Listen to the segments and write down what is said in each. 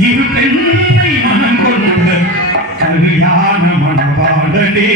இரு பெண்ணை மனம் கொண்ட கல்யாண மணவாளனே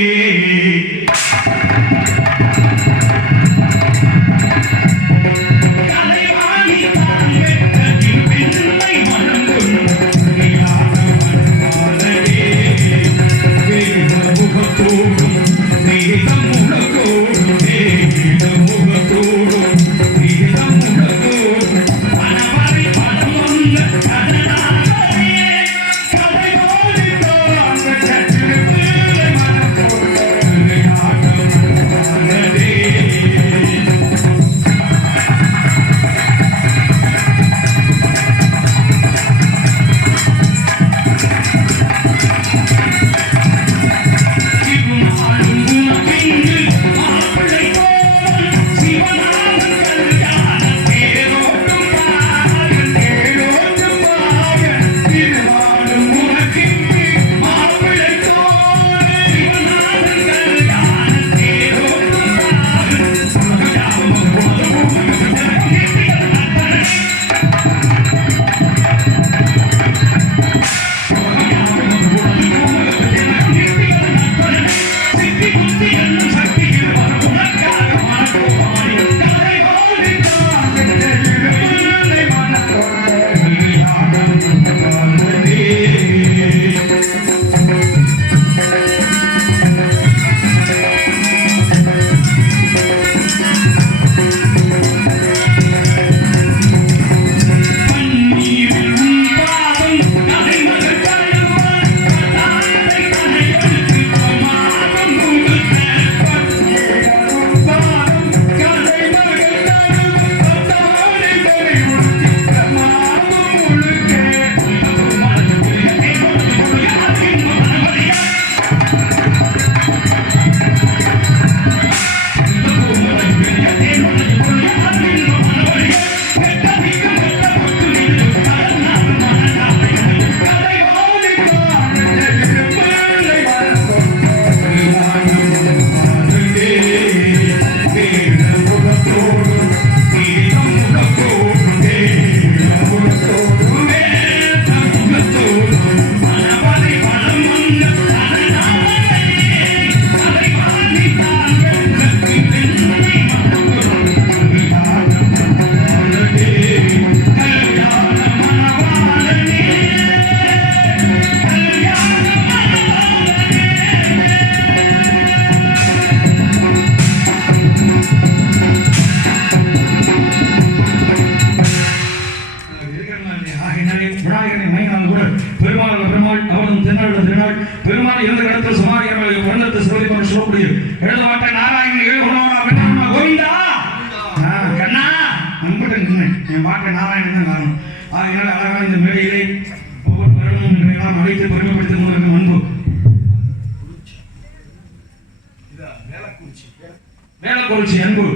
சொல்லக்கூடிய எழுத மாட்டேன் நாராயணன் கோவிந்தா? கண்ணா அன்புட்டு நின்றேன் என் பாட்டை நாராயணன் தான் காரணம். ஆகையினால் அழகான இந்த மேடையிலே ஒவ்வொரு வருடமும் இன்றையெல்லாம் அழைத்து பெருமைப்படுத்திக் கொண்டிருக்கும் அன்பு. வேளக்குறிச்சி அன்பு.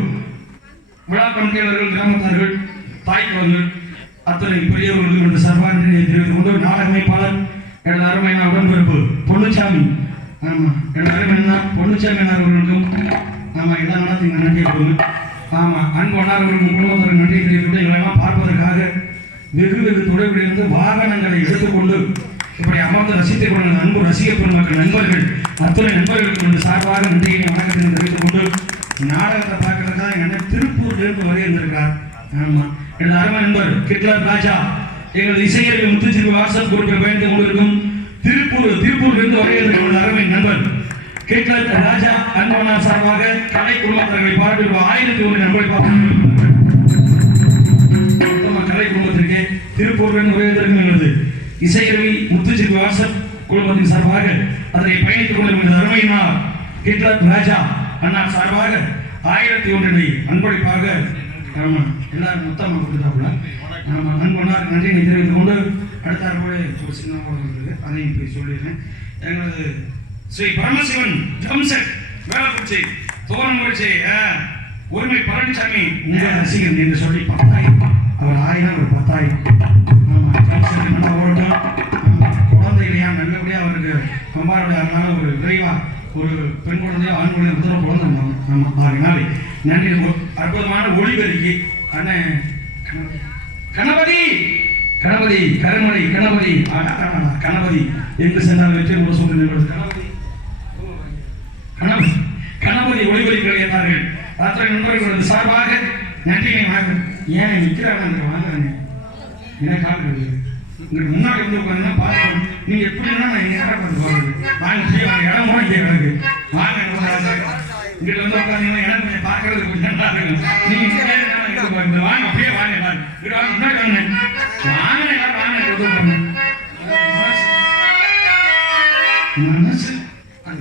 விழா கமிட்டியாளர்கள் கிராமத்தார்கள் தாய்க்குவர்கள் அத்தனை பெரியவர்களுக்கு இந்த சர்வாந்திரியை தெரிவித்துக் கொண்டு நாடக அமைப்பாளர் எனது அருமையான உடன்பிறப்பு பொன்னுச்சாமி. ஆமா. எனது அருமையான பொன்னுச்சாமி அவர்களுக்கும் ஆமாம் இதான் நடத்தி நன்றி கொடுங்க. ஆமா அன்பு அண்ணார்களுக்கும் குடும்பத்திற்கு நன்றி தெரிவித்து இவெல்லாம் பார்ப்பதற்காக வெகு வெகு தொலைவிலிருந்து வாகனங்களை எடுத்துக்கொண்டு இப்படி அமர்ந்து ரசித்துக் கொண்ட அன்பு ரசிக பெருமக்கள் நண்பர்கள் அத்துணை நண்பர்களுக்கு கொண்டு சார்பாக நன்றியை வணக்கத்தை தெரிவித்துக் கொண்டு நாடகத்தை பார்க்கறதுக்காக என்ன அண்ணன் திருப்பூர்ல இருந்து வரை இருந்திருக்கார் ஆமா. எனது அருமை நண்பர் கிட்லர் ராஜா எங்களது இசையறிவு முத்துச்சிறு வாட்ஸ்அப் குரூப்பில் பயணித்துக் கொண்டிருக்கும் திருப்பூர் திருப்பூர் இருந்து வருகிறது எனது அருமை நண்பர் கிட்லர் ராஜா அன்பனார் சார்பாக கலை குடும்பத்தினர்களை பாராட்டி ஆயிரத்தி ஒன்று நண்பரை பார்த்து கலை குடும்பத்திற்கு திருப்பூரில் வருகிறது எங்களது இசையருவி முத்துச்சிறு வாசப் குடும்பத்தின் சார்பாக அதனை பயணித்துக் கொண்டிருக்கும் அருமையினா ஹிட்லர் ராஜா அண்ணா சார்பாக ஆயிரத்தி ஒன்றினை அன்பளிப்பாக எல்லாரும் மொத்தமா கொடுத்தாப்புல நம்ம அன்பனார் நன்றியை தெரிவித்துக் கொண்டு அடுத்த கூட ஒரு சின்ன ஊடகம் அதையும் போய் சொல்லிடுறேன். எங்களது ஸ்ரீ பரமசிவன் ஜம்செட் வேலக்குறிச்சி தோரங்குறிச்சி உரிமை பழனிசாமி உங்கள் ரசிகன் என்று சொல்லி பத்தாயிரம் அவர் ஆயிரம் ஒரு பத்தாயிரம். ஆமா நல்லா ஓட்டம். குழந்தைகளையா குழந்தை இல்லையா அவருக்கு அம்மாருடைய அதனால ஒரு விரைவா ஒரு பெண் குழந்தையோ ஆண் குழந்தையோ முதல்ல குழந்தை நம்ம ஆறு நாள் நன்றி. அற்புதமான ஒளிபெருக்கி. அண்ணன் கணபதி. கணபதி கருமலை கணபதி கணபதி. எங்கு சென்றால் வெற்றி கூட சூழ்நிலை கணபதி கணபதி கணபதி ஒளிபொலி கிடைத்தார்கள் அத்தனை நண்பர்களது சார்பாக நன்றியை வாங்க ஏன் நிற்கிறாங்க? வாங்குறாங்க என்ன ஆகுது உங்களுக்கு முன்னாடி வந்து உட்காந்து பார்க்கணும். நீங்க எப்படின்னா நான் எங்க பார்த்து வாங்க. வாங்க இடம் கூட இங்கே கிடக்கு. வாங்க இங்கிட்ட வந்து உட்காந்தீங்கன்னா எனக்கு கொஞ்சம் பார்க்கறது கொஞ்சம் நல்லா இருக்கும். நீங்க வாங்க அப்படியே வாங்க வாங்க வாங்க வாங்க மனசு அது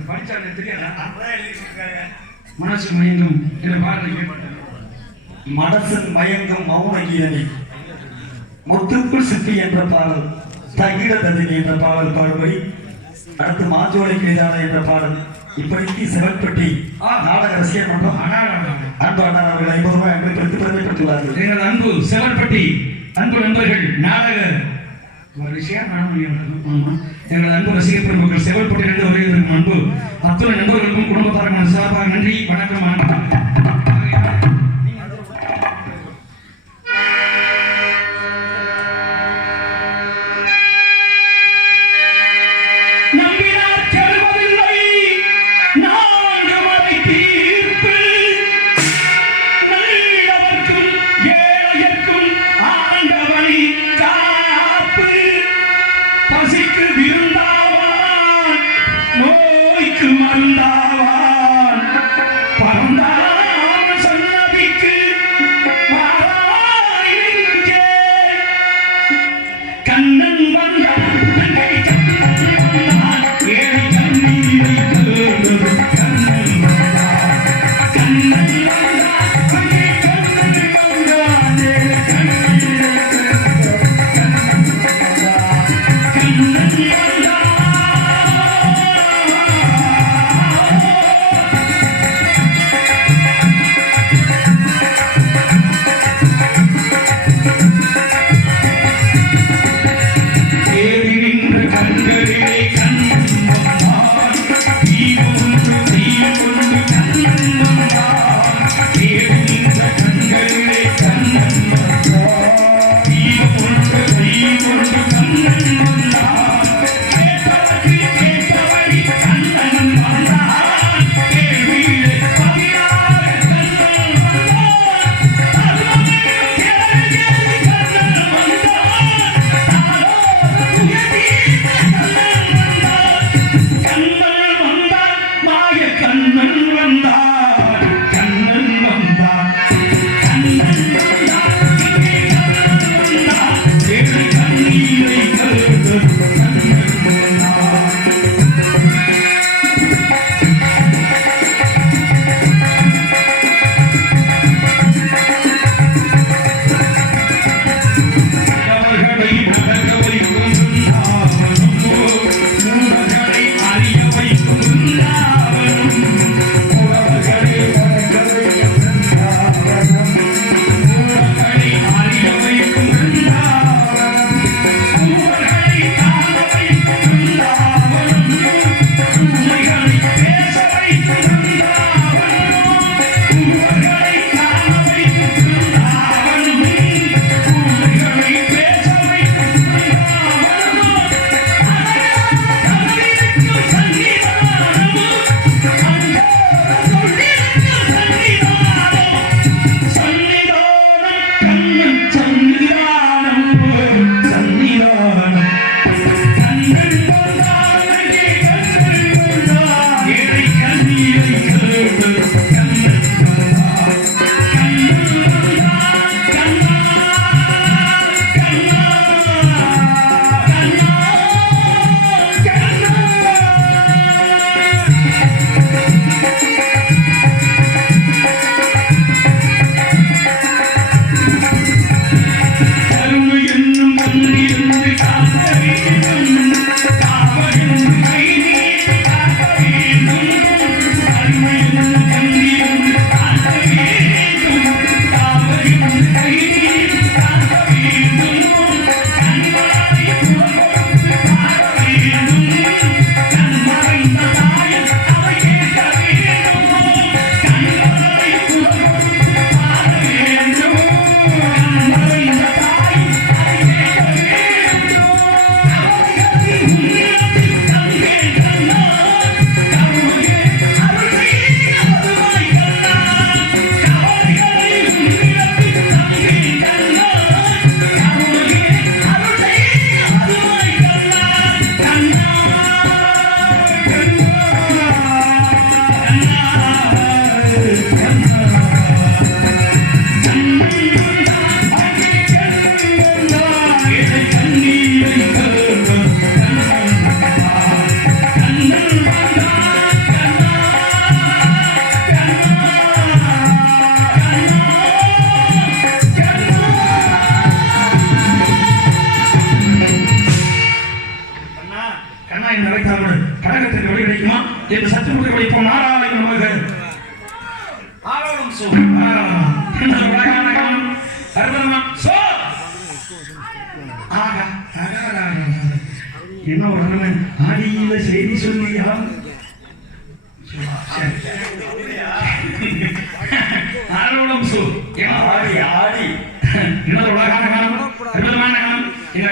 மனசு மயங்கும் என்ற பாடலை கேட்பட்டேன் மனசின் மயங்கும் மௌன கீதனை முத்துக்குள் என்ற பாடல் தகிட ததினி என்ற பாடல் பாடுபடி அடுத்து மாஜோலை கைதான என்ற பாடல் இப்படிக்கு செவல்பட்டி நாடக ரசிகர் மன்றம் அடாடாடா. அன்பு அண்ணா அவர்கள் ஐம்பது ரூபாய் அன்பளித்து பெருமைப்பட்டுள்ளார்கள் எங்கள் அன்பு செவல்பட்டி அன்பு நண்பர்கள் நாடக. எங்கள் அன்பு ரசிகர் பெருமக்கள் செவல்பட்டியிலிருந்து வருவதற்கு அன்பு. அத்துணை நண்பர்களுக்கும் குடும்பத்தாருமான சார்பாக நன்றி வணக்கம் வணக்கம்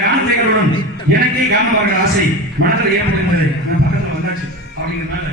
இந்த காலத்தைகளுடன் எனக்கே காரணமாக ஆசை. மனதில் ஏற்படுகிறது நான் பக்கத்துல வந்தாச்சு. அப்படிங்கிறதுனால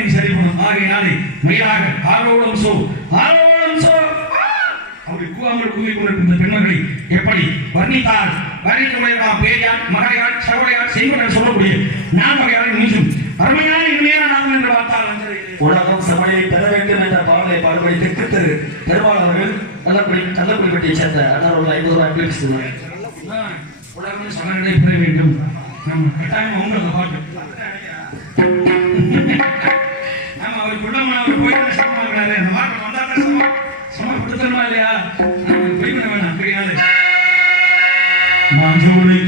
இனி சரி பண்ணும் ஆகையினாலே மயிலாக ஆரோலம் சோ. ஆரோலம் சோ. அப்படி கூவாமல் கூவி கொண்டிருக்கின்ற பெண்மகளை எப்படி வர்ணித்தால் வர்ணிக்க முடியலாம் பேரியான் மகளையாள் சகோடையாள் செய்வர்கள் சொல்லக்கூடிய நான் வகையால் மீண்டும். அருமையான இனிமையான நாமம் என்று பார்த்தால் உலகம் சமநிலை பெற வேண்டும் என்ற பாடலை பாடுபடி தெற்கு தெரு பெருமாள் அவர்கள் நல்லக்குடி நல்லக்குடிப்பட்டியை சேர்ந்த அண்ணா ஒரு ஐம்பது ரூபாய் பேசுகிறார் உலகம் சமநிலை பெற வேண்டும். நம்ம கட்டாயம் அவங்கள பாட்டு குள்ளம் அவர் போய் சமமா இருக்கிறாரு வந்தா இல்லையா நம்ம போய் பண்ண வேணாம் புரியாது மாஞ்சோலை